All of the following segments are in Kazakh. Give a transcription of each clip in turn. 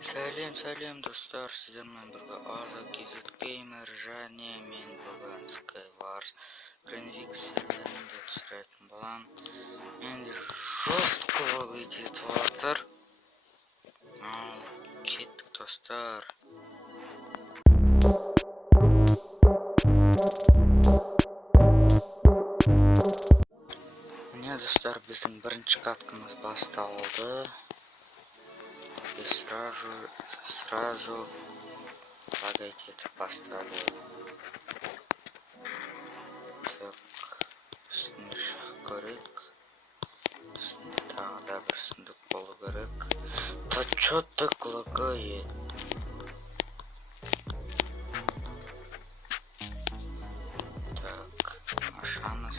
Сәлем достар, сіздермен бірге Аза KZ Gamer және мен бүгін Skywars Greenvik серверінде түсіретін болам. Менде жестко лагать етіп жатыр. Ал кеттік достар. Міне достар, біздің бірінші каткамыз басталды. И сразу лагать это поставили. Так, üstüne шығып көрек. Üstüne тағы да бір сундук болу керек. Да чё так лагает? Так, ашамыз.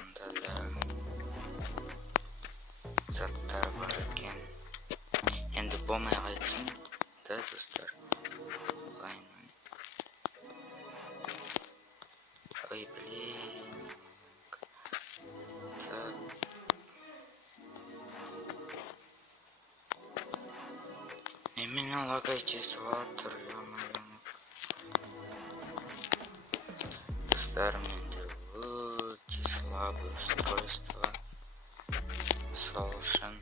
Мында да заттар бар екен. Енді болмай қайтсын, да достар. Ой, блин. Так. И меня лагает из ватер, достар, менде өте слабое устройство. Solution.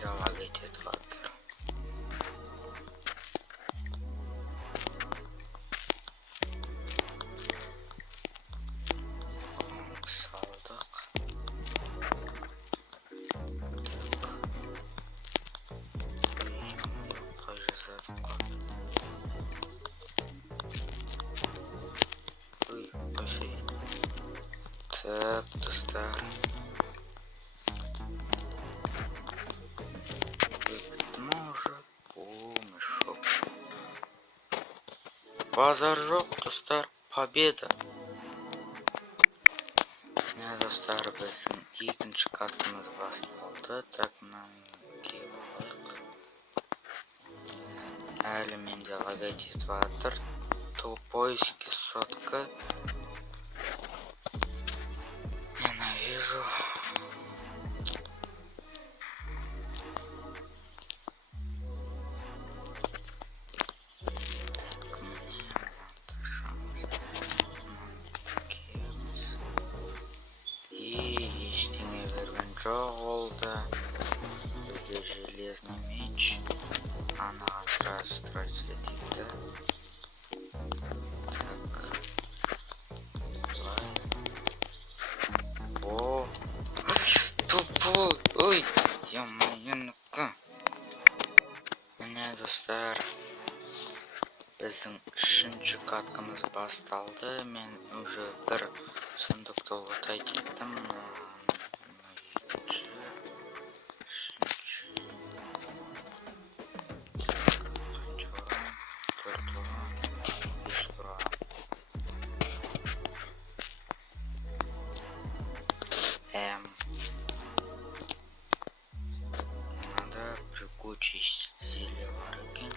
Я лагать из ватер. Так, достар. Может, мешок. Базар жоқ, достар. Победа. Не, достар, біздің екінші каткамыз басталды. Так, мынаны киіп алайық. Әлі менде лагать етіп жатыр. Поиски сотка. Ненавижу. Так, мне и ештеңе берген жоқ олды. Бізде железный меч. Анаға сразу строить дейді. Ой, ё-моё-ка. Міне достар, біздің үшінші каткамыз басталды. Мен уже бір сундук толып кеттім. Жгучесть зелья бар екен.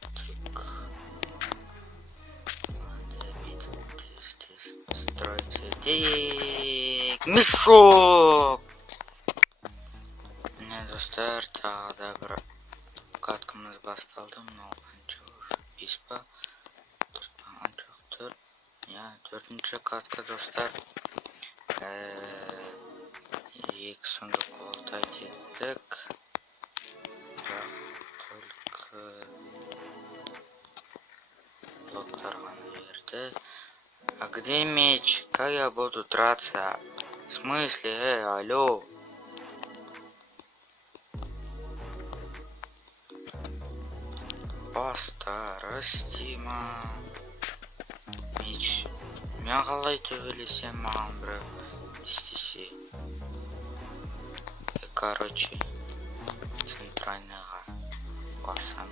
Так. Надо бить тез строить. Так, мешок! Міне достар, тағы да бір каткамыз басталды. Мынау қанша уже? 5 па? 4 па? 4. Я 4-ші катка достар. 2 сундук болтайт еттік. Только блоктар ғана берді. А где меч? Как я буду драться? В смысле? Алло? Баста, растима. Меч. Мен қалай төбелесем, маған бір істесе. Короче, центральныйға басам.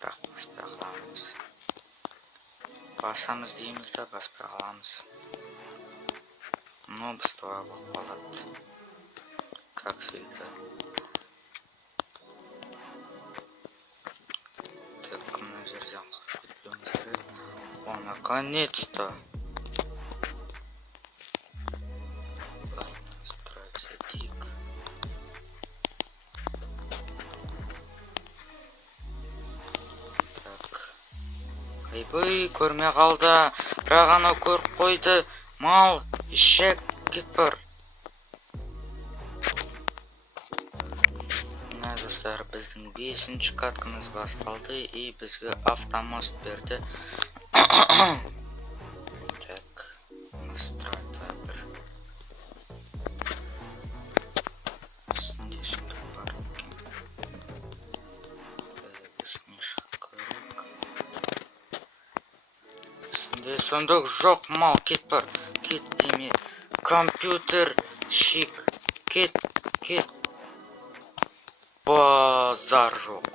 Бірақ баспай қаламыз. Басамыз дейміз да баспай қаламыз. Но быстро болып қалады. Как всегда. Так, мына жерден қойып кетуіміз керек. О, наконец-то. Ойбой, көрмей қалды. Бірақ анау көріп қойды. Мал, ешек, кет бар. Мына достар, біздің 5-ші каткамыз басталды. И бізге автомост берді. Так, настройта бір. Үстінде сундық бар екен. Үстіне шығып көрейік. Үстінде сундық жоқ, мал, кет бар. Кет деме. Компьютер, шик. Кет. Базар жоқ.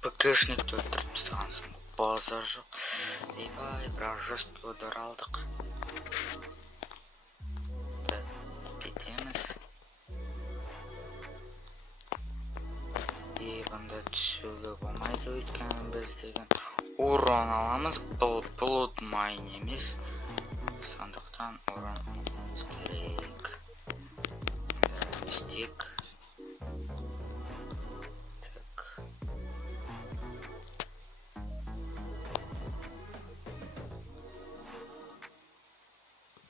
ПКшникті өлтіріп тастағансың. Базар жоқ. Ейбай, бірақ жест удар алдық. Так, кетеміз. Бұнда түсуге болмайды, өйткені біз деген урон аламыз. Бұл blood mine емес. Сондықтан урон аламыз керек. Істек. Так.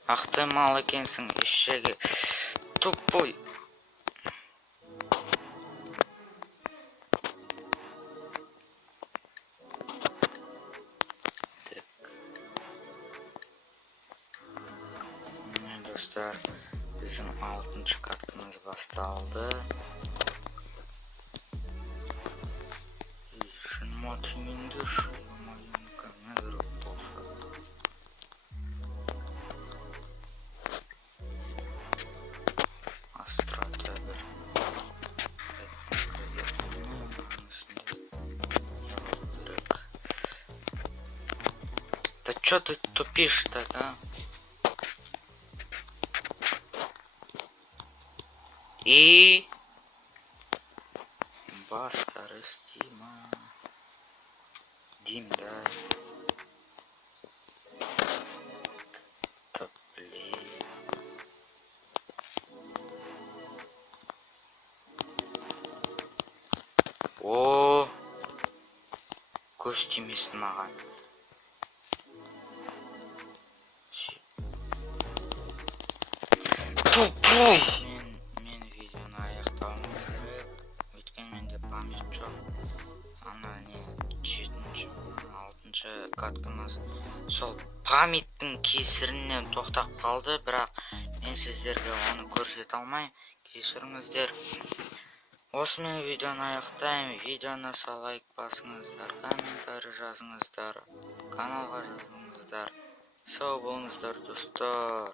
Ақты мал екенсің, ешеге. Тупой. Достар, біздің 6-ші каткамыз басталды. Шынма түймеңдер, шынмайынға мәгіріп болса. Астрата бір. Да чё ты тупишь так, а? И баскарыстима Димдай топле. О, көз тимесін маған. Тупой. Мен видеоны аяқтауым керек. Өйткені менде память жоқ. Ана не 7-ші, 6-ші каткамыз сол памяттің кесірінен тоқтап қалды, бірақ мен сіздерге оны көрсете алмай, кешіріңіздер. Осымен видеоны аяқтаймын. Видеоны лайк басыңыздар, комментарий жазыңыздар, каналға жазыңыздар. Сау болыңыздар, достар.